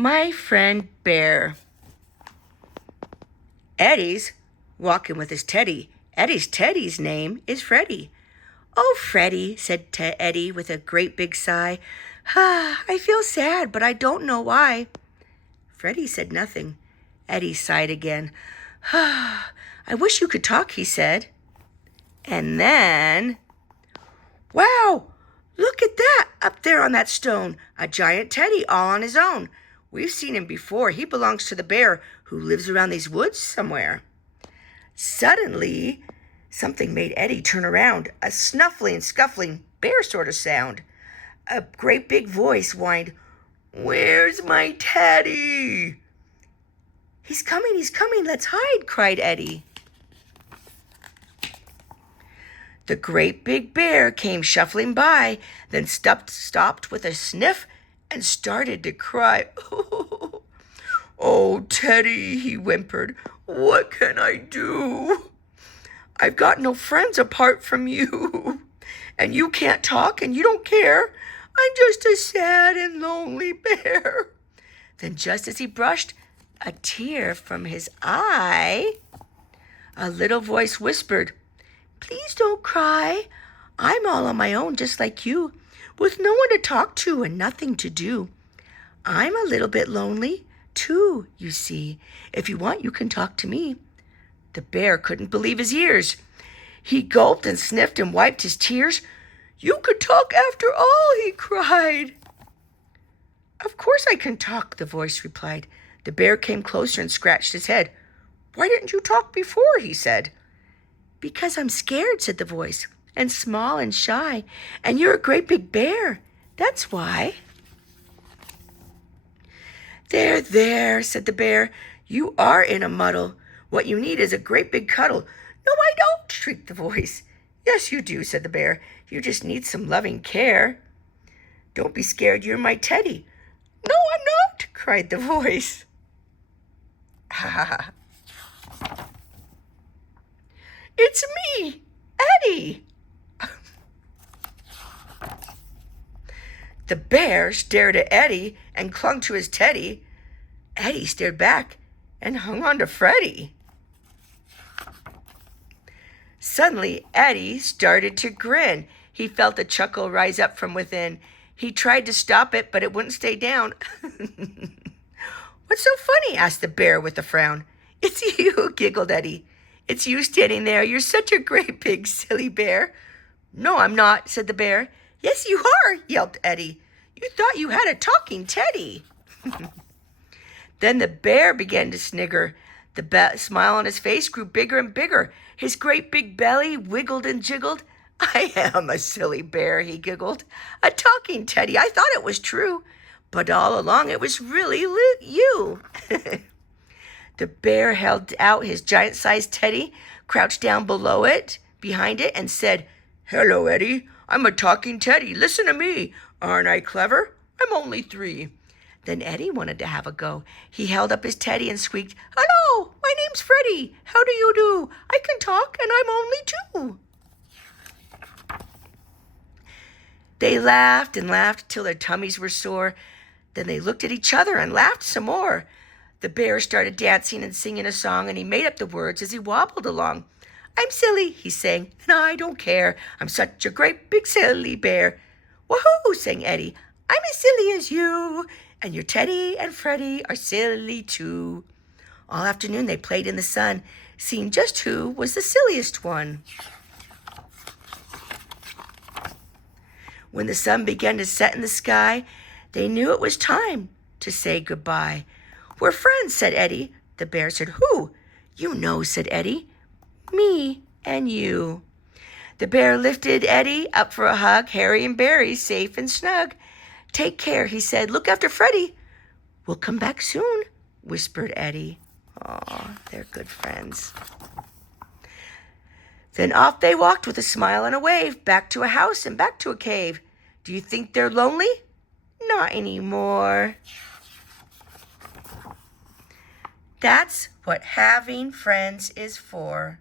My friend Bear. Eddie's walking with his teddy. Eddie's teddy's name is Freddie. Oh, Freddie, said Eddie with a great big sigh. I feel sad, but I don't know why. Freddie said nothing. Eddie sighed again. I wish you could talk, he said. And then, wow, look at that up there on that stone. A giant teddy all on his own. We've seen him before. He belongs to the bear who lives around these woods somewhere. Suddenly, something made Eddie turn around. A snuffling, scuffling bear sort of sound. A great big voice whined, "Where's my teddy?" He's coming, let's hide," cried Eddie. The great big bear came shuffling by, then stopped with a sniff and started to cry. "Oh, Teddy," he whimpered, "what can I do? I've got no friends apart from you, and you can't talk and you don't care. I'm just a sad and lonely bear." Then just as he brushed a tear from his eye, a little voice whispered, "Please don't cry. I'm all on my own just like you, with no one to talk to and nothing to do. I'm a little bit lonely, too, you see. If you want, you can talk to me." The bear couldn't believe his ears. He gulped and sniffed and wiped his tears. "You could talk after all," he cried. "Of course I can talk," the voice replied. The bear came closer and scratched his head. "Why didn't you talk before?" he said. "Because I'm scared," said the voice, "and small and shy, and you're a great big bear. That's why." There, said the bear. "You are in a muddle. What you need is a great big cuddle." "No, I don't," shrieked the voice. "Yes, you do," said the bear. "You just need some loving care." "Don't be scared, you're my teddy." "No, I'm not," cried the voice. "It's me, Eddie." The bear stared at Eddie and clung to his teddy. Eddie stared back and hung on to Freddie. Suddenly, Eddie started to grin. He felt a chuckle rise up from within. He tried to stop it, but it wouldn't stay down. "What's so funny?" asked the bear with a frown. "It's you," giggled Eddie. "It's you standing there. You're such a great big silly bear." "No, I'm not," said the bear. "Yes, you are," yelped Eddie. "You thought you had a talking teddy." Then the bear began to snigger. The smile on his face grew bigger and bigger. His great big belly wiggled and jiggled. "I am a silly bear," he giggled. "A talking teddy. I thought it was true. But all along it was really you." The bear held out his giant-sized teddy, crouched down behind it, and said, "Hello, Eddie. I'm a talking teddy. Listen to me. Aren't I clever? I'm only 3. Then Eddie wanted to have a go. He held up his teddy and squeaked, "Hello, my name's Freddie. How do you do? I can talk and I'm only 2. They laughed and laughed till their tummies were sore. Then they looked at each other and laughed some more. The bear started dancing and singing a song, and he made up the words as he wobbled along. "I'm silly," he sang, "and I don't care. I'm such a great big silly bear." "Woohoo!" sang Eddie. "I'm as silly as you, and your Teddy and Freddie are silly too." All afternoon they played in the sun, seeing just who was the silliest one. When the sun began to set in the sky, they knew it was time to say goodbye. "We're friends," said Eddie. The bear said, "Who?" "You know," said Eddie. "Me and you." The bear lifted Eddie up for a hug, hairy and berry, safe and snug. "Take care," he said. "Look after Freddie." "We'll come back soon," whispered Eddie. Aw, they're good friends. Then off they walked with a smile and a wave, back to a house and back to a cave. Do you think they're lonely? Not anymore. That's what having friends is for.